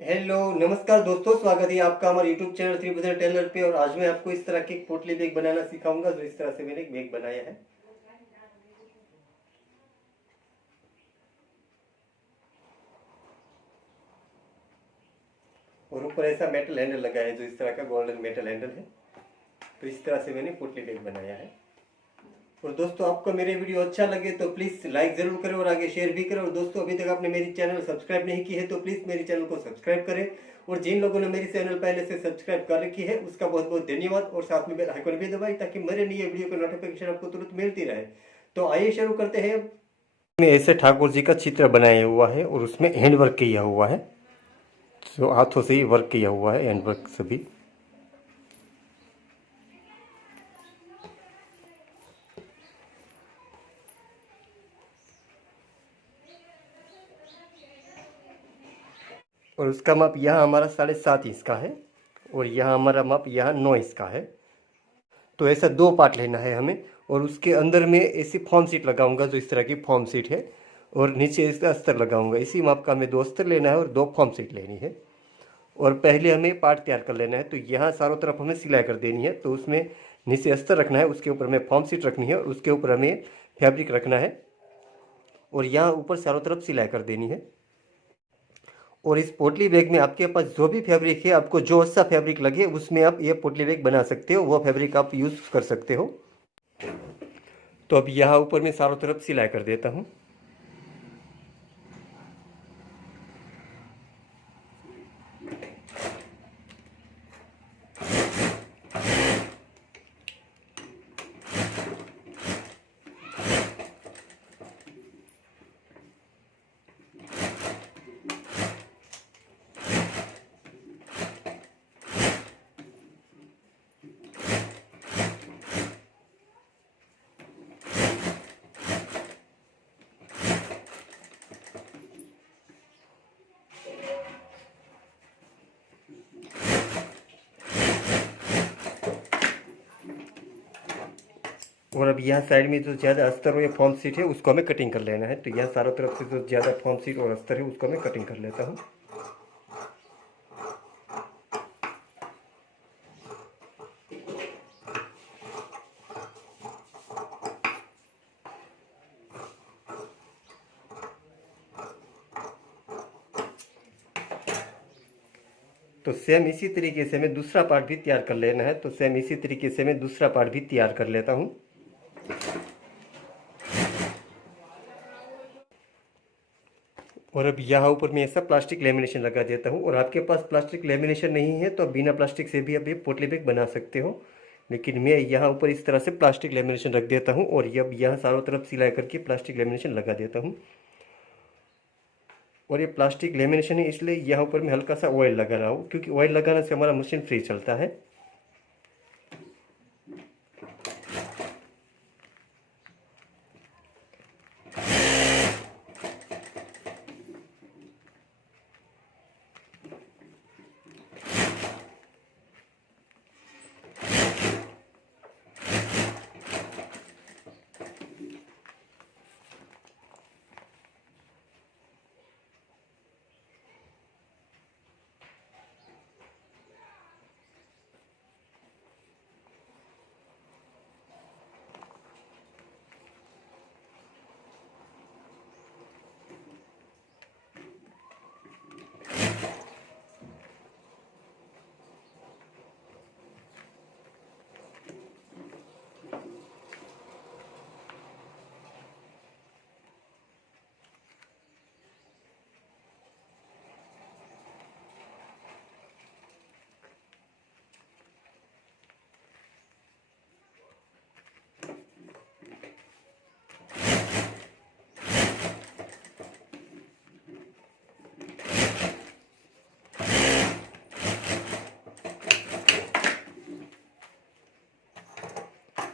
Hello नमस्कार दोस्तों, स्वागत है आपका हमारे यूट्यूब चैनल 3% टेलर पे। और आज मैं आपको इस तरह के पोटली बैग बनाना सिखाऊंगा। जो इस तरह से मैंने एक बैग बनाया है और ऊपर ऐसा मेटल हैंडल लगा है, जो इस तरह का गोल्डन मेटल हैंडल है। तो इस तरह से मैंने पोटली बैग बनाया है। और दोस्तों, आपको मेरे वीडियो अच्छा लगे तो प्लीज़ लाइक ज़रूर करें और आगे शेयर भी करें। और दोस्तों, अभी तक आपने मेरी चैनल सब्सक्राइब नहीं की है तो प्लीज़ मेरी चैनल को सब्सक्राइब करें। और जिन लोगों ने मेरी चैनल पहले से सब्सक्राइब कर रखी है उसका बहुत बहुत धन्यवाद। और साथ में बेल आइकन भी दबाएं ताकि मेरे नए वीडियो की नोटिफिकेशन आपको तुरंत मिलती रहे। तो आइए शुरू करते हैं। में ऐसे ठाकुर जी का चित्र बनाया हुआ है और उसमें हैंड वर्क किया हुआ है। तो हाथों से ही वर्क किया हुआ है, हैंड वर्क सभी। और उसका माप यहाँ हमारा 7.5 इंच का है और यहाँ हमारा माप यहाँ 9 इंच का है। तो ऐसा दो पार्ट लेना है हमें। और उसके अंदर में ऐसी फॉर्म सीट लगाऊंगा, जो इस तरह की फॉर्म सीट है। और नीचे इसका अस्तर लगाऊंगा। इसी माप का हमें दो अस्तर लेना है और दो फॉर्म सीट लेनी है। और पहले हमें पार्ट तैयार कर लेना है। तो यहाँ चारों तरफ हमें सिलाई कर देनी है। तो उसमें नीचे अस्तर रखना है, उसके ऊपर हमें फॉर्म सीट रखनी है और उसके ऊपर हमें फैब्रिक रखना है। और यहाँ ऊपर चारों तरफ सिलाई कर देनी है। और इस पोटली बैग में आपके पास जो भी फैब्रिक है, आपको जो अच्छा फैब्रिक लगे उसमें आप ये पोटली बैग बना सकते हो, वो फैब्रिक आप यूज़ कर सकते हो। तो अब यहाँ ऊपर मैं चारों तरफ सिलाई कर देता हूँ। और अब यहाँ साइड में जो ज़्यादा अस्तर हो या फॉर्म सीट है उसको हमें कटिंग कर लेना है। तो यहाँ चारों तरफ से जो ज़्यादा फॉर्म सीट और अस्तर है उसको मैं कटिंग कर लेता हूँ। तो सेम इसी तरीके से मैं दूसरा पार्ट भी तैयार कर लेना है। तो सेम इसी तरीके से मैं दूसरा पार्ट भी तैयार कर लेता हूँ। और अब यहाँ ऊपर मैं ऐसा प्लास्टिक लेमिनेशन लगा देता हूँ। और आपके पास प्लास्टिक लेमिनेशन नहीं है तो बिना प्लास्टिक से भी आप ये पोटली बैग बना सकते हो। लेकिन मैं यहाँ ऊपर इस तरह से प्लास्टिक लेमिनेशन रख देता हूँ और अब यहाँ चारों तरफ सिलाई करके प्लास्टिक लेमिनेशन लगा देता हूँ। और ये प्लास्टिक लेमिनेशन है, इसलिए यहाँ ऊपर मैं हल्का सा ऑयल लगा रहा हूँ, क्योंकि ऑयल लगाने से हमारा मशीन फ्री चलता है।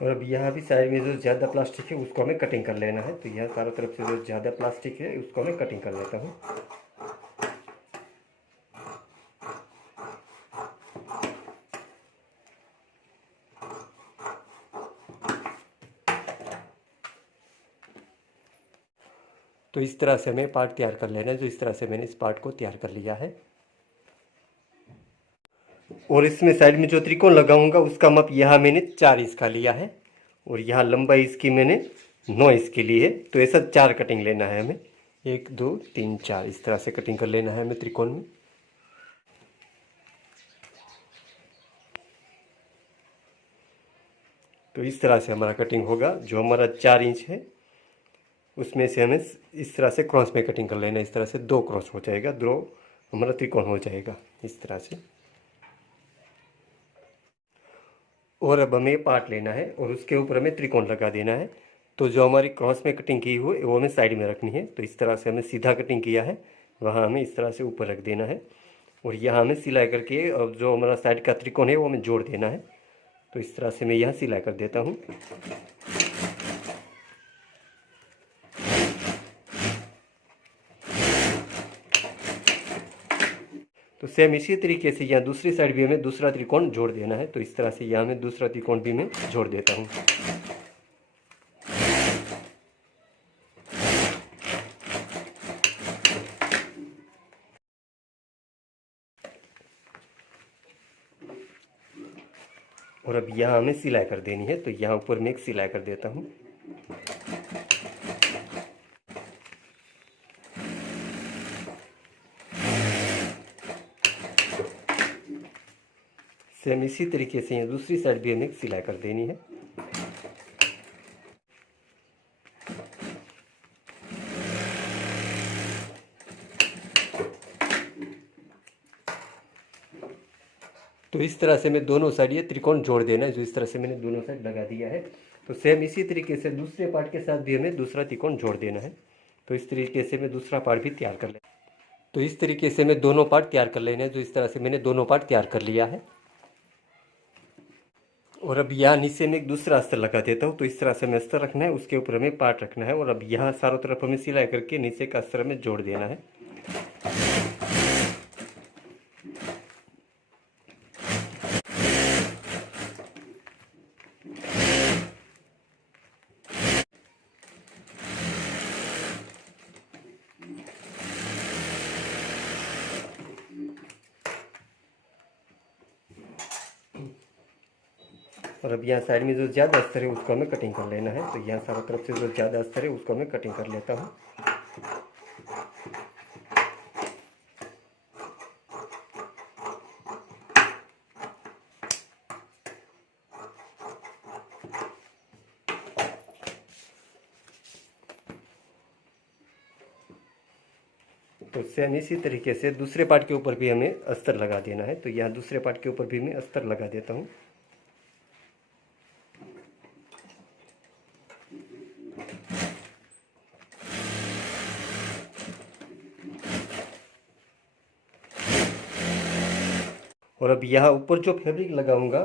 और अब यहाँ भी साइड में जो ज़्यादा प्लास्टिक है उसको हमें कटिंग कर लेना है। तो यहाँ चारों तरफ से जो ज़्यादा प्लास्टिक है उसको मैं कटिंग कर लेता हूँ। तो इस तरह से हमें पार्ट तैयार कर लेना है। जो इस तरह से मैंने इस पार्ट को तैयार कर लिया है। और इसमें साइड में जो त्रिकोण लगाऊंगा उसका माप यहाँ मैंने 4 इंच का लिया है और यहाँ लंबाई इसकी मैंने 9 इंच की ली है। तो ऐसा 4 कटिंग लेना है हमें, 1 2 3 4 इस तरह से कटिंग कर लेना है हमें त्रिकोण में। तो इस तरह से हमारा कटिंग होगा। जो हमारा 4 इंच है उसमें से हमें इस तरह से क्रॉस में कटिंग कर लेना है। इस तरह से 2 क्रॉस हो जाएगा, 2 हमारा त्रिकोण हो जाएगा इस तरह से। और अब हमें पार्ट लेना है और उसके ऊपर हमें त्रिकोण लगा देना है। तो जो हमारी क्रॉस में कटिंग की हुई वो हमें साइड में रखनी है। तो इस तरह से हमें सीधा कटिंग किया है वहाँ हमें इस तरह से ऊपर रख देना है और यहाँ हमें सिलाई करके और जो हमारा साइड का त्रिकोण है वो हमें जोड़ देना है। तो इस तरह से मैं यहाँ सिलाई कर देता हूँ। तो सेम इसी तरीके से यहाँ दूसरी साइड भी हमें दूसरा त्रिकोण जोड़ देना है। तो इस तरह से यहाँ मैं दूसरा त्रिकोण भी मैं जोड़ देता हूँ। और अब यहाँ हमें सिलाई कर देनी है। तो यहाँ ऊपर मैं एक सिलाई कर देता हूँ। सेम इसी तरीके से यहाँ दूसरी साइड भी हमें एक सिलाई कर देनी है। तो इस तरह से मैं दोनों साइड ये त्रिकोण जोड़ देना है। जो इस तरह से मैंने दोनों साइड लगा दिया है। तो सेम इसी तरीके से दूसरे पार्ट के साथ भी हमें दूसरा त्रिकोण जोड़ देना है। तो इस तरीके से मैं दूसरा पार्ट भी तैयार कर ले। तो इस तरीके से मैं दोनों पार्ट तैयार कर लेना है। जो इस तरह से मैंने दोनों पार्ट तैयार कर लिया है। और अब यहाँ नीचे में एक दूसरा अस्तर लगा देता हूँ। तो इस तरह से हमें अस्तर रखना है, उसके ऊपर हमें पार्ट रखना है और अब यहाँ चारों तरफ हमें सिलाई करके नीचे का अस्तर हमें जोड़ देना है। और अब यहाँ साइड में जो ज़्यादा अस्तर है उसको हमें कटिंग कर लेना है। तो यहाँ चारों तरफ से जो ज़्यादा अस्तर है उसको हमें कटिंग कर लेता हूँ। तो सेम इसी तरीके से दूसरे पार्ट के ऊपर भी हमें अस्तर लगा देना है। तो यहाँ दूसरे पार्ट के ऊपर भी मैं अस्तर लगा देता हूँ। और अब यहाँ ऊपर जो फैब्रिक लगाऊंगा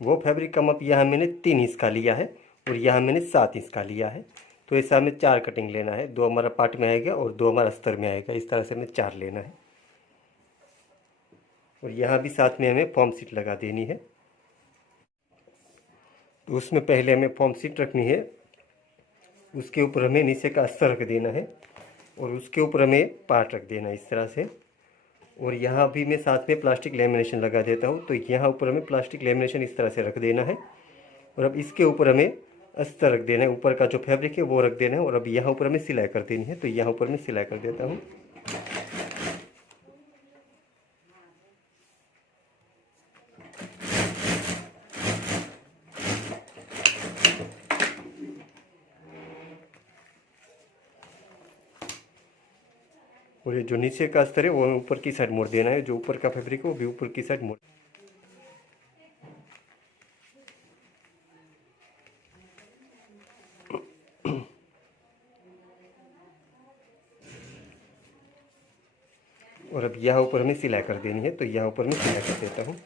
वो फैब्रिक का माप यहाँ मैंने 3 इंच का लिया है और यहाँ मैंने 7 इंच का लिया है। तो ऐसा हमें 4 कटिंग लेना है। 2 हमारा पार्ट में आएगा और 2 हमारा अस्तर में आएगा। इस तरह से हमें 4 लेना है। और यहाँ भी साथ में हमें फॉर्म शीट लगा देनी है। तो उसमें पहले हमें फॉर्म शीट रखनी है, उसके ऊपर हमें नीचे का अस्तर रख देना है और उसके ऊपर हमें पार्ट रख देना है इस तरह से। और यहाँ भी मैं साथ में प्लास्टिक लेमिनेशन लगा देता हूँ। तो यहाँ ऊपर हमें प्लास्टिक लेमिनेशन इस तरह से रख देना है और अब इसके ऊपर हमें अस्तर रख देना है। ऊपर का जो फैब्रिक है वो रख देना है और अब यहाँ ऊपर हमें सिलाई कर देनी है। तो यहाँ ऊपर मैं सिलाई कर देता हूँ। और ये जो नीचे का अस्तर है वो हमें ऊपर की साइड मोड़ देना है। जो ऊपर का फैब्रिक है वो भी ऊपर की साइड मोड़। और अब यहाँ ऊपर हमें सिलाई कर देनी है। तो यहाँ ऊपर मैं सिलाई कर देता हूँ।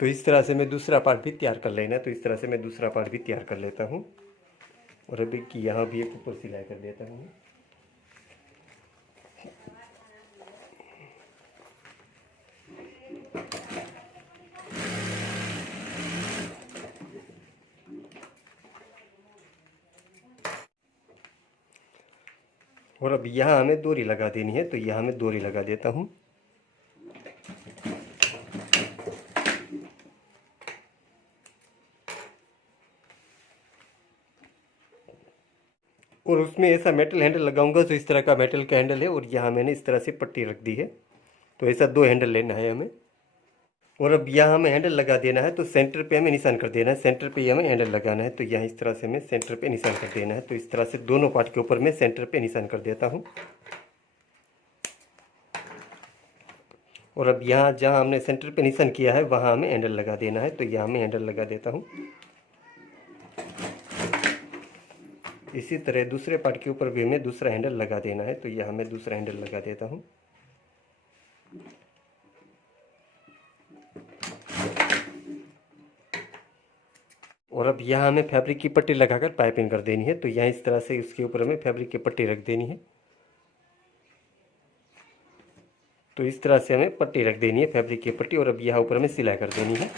तो इस तरह से मैं दूसरा पार्ट भी तैयार कर लेना है। तो इस तरह से मैं दूसरा पार्ट भी तैयार कर लेता हूँ और अभी कि यहाँ भी एक ऊपर सिलाई कर देता हूँ। और अब यहाँ हमें डोरी लगा देनी है, तो यहाँ मैं डोरी लगा देता हूँ। और उसमें ऐसा मेटल हैंडल लगाऊंगा, जो इस तरह का मेटल का हैंडल है, और यहाँ मैंने इस तरह से पट्टी रख दी है। तो ऐसा दो हैंडल लेना है हमें। और अब यहाँ हमें हैंडल लगा देना है, तो सेंटर पे हमें निशान कर देना है, सेंटर पे ही हमें हैंडल लगाना है। तो यहाँ इस तरह से हमें सेंटर पे निशान कर देना है। तो इस तरह से दोनों पार्ट के ऊपर मैं सेंटर पे निशान कर देता हूँ। और अब यहाँ जहाँ हमने सेंटर पे निशान किया है, वहाँ हमें हैंडल लगा देना है। तो यहाँ मैं हैंडल लगा देता हूँ। इसी तरह दूसरे पार्ट के ऊपर भी हमें दूसरा हैंडल लगा देना है। तो यहाँ मैं दूसरा हैंडल लगा देता हूँ। और अब यहाँ हमें फैब्रिक की पट्टी लगाकर पाइपिंग कर देनी है। तो यहाँ इस तरह से उसके ऊपर हमें फैब्रिक की पट्टी रख देनी है। तो इस तरह से हमें पट्टी रख देनी है, फैब्रिक की पट्टी। और अब यहाँ ऊपर हमें सिलाई कर देनी है।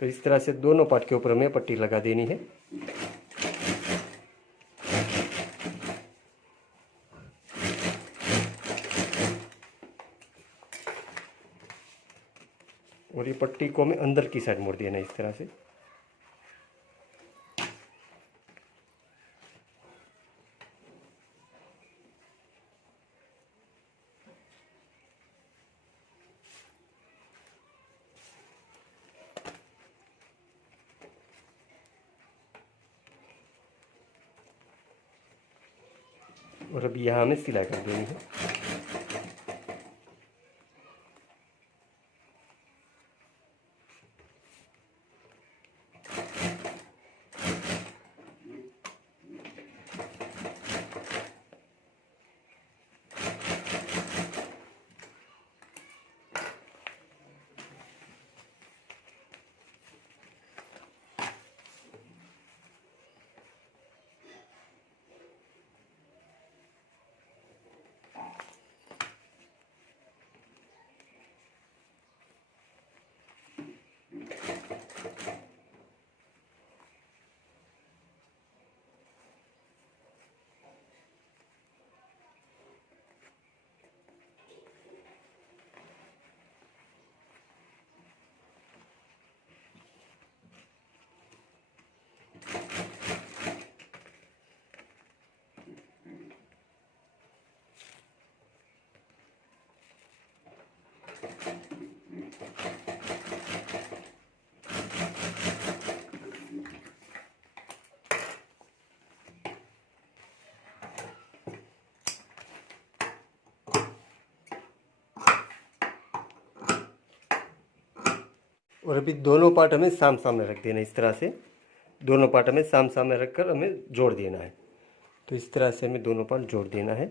तो इस तरह से दोनों पार्ट के ऊपर हमें पट्टी लगा देनी है। और ये पट्टी को हमें अंदर की साइड मोड़ देना है इस तरह से। और अब यहाँ हमें सिलाई कर देनी है। और अभी दोनों पार्ट हमें साम सामने रख देना है इस तरह से। दोनों पार्ट हमें साम सामने रखकर हमें जोड़ देना है। तो इस तरह से हमें दोनों पार्ट जोड़ देना है।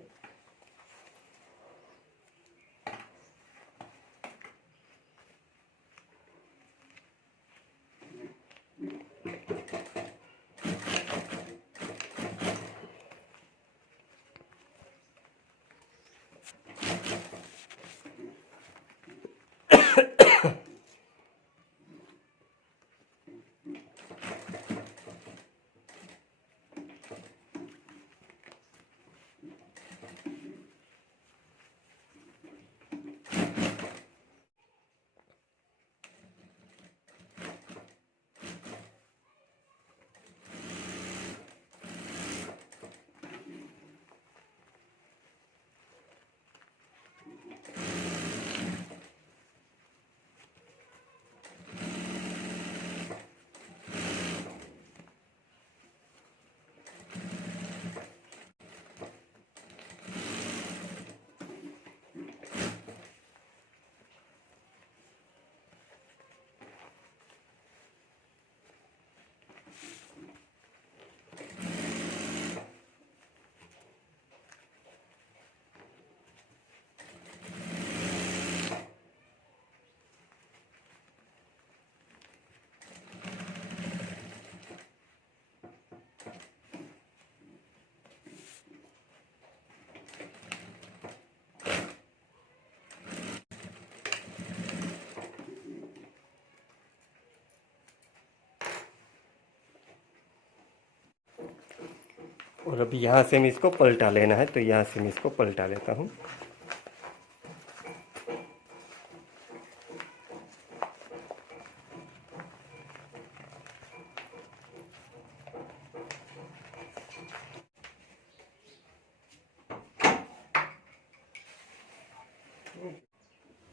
और अभी यहाँ से मैं इसको पलटा लेना है, तो यहाँ से मैं इसको पलटा लेता हूँ।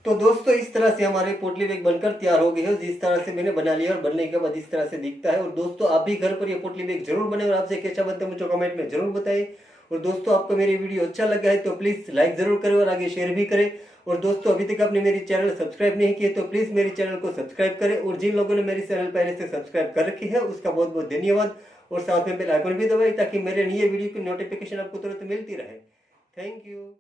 तो दोस्तों इस तरह से हमारे पोटली बैग बनकर तैयार हो गए है, जिस तरह से मैंने बना लिया और बनने के बाद इस तरह से दिखता है। और दोस्तों आप भी घर पर ये पोटली बैग जरूर बनाए और आपसे कैसा बनता है मुझे कमेंट में जरूर बताइए। और दोस्तों आपको मेरी वीडियो अच्छा लगा है तो प्लीज लाइक जरूर करें और आगे शेयर भी करें। और दोस्तों अभी तक आपने मेरी चैनल सब्सक्राइब नहीं किया तो प्लीज मेरी चैनल को सब्सक्राइब करें। और जिन लोगों ने मेरी चैनल पहले से सब्सक्राइब कर रखी है उसका बहुत बहुत धन्यवाद। और साथ में बेल आइकन भी दबाएं ताकि मेरे नए वीडियो की नोटिफिकेशन आपको तुरंत मिलती रहे। Thank you.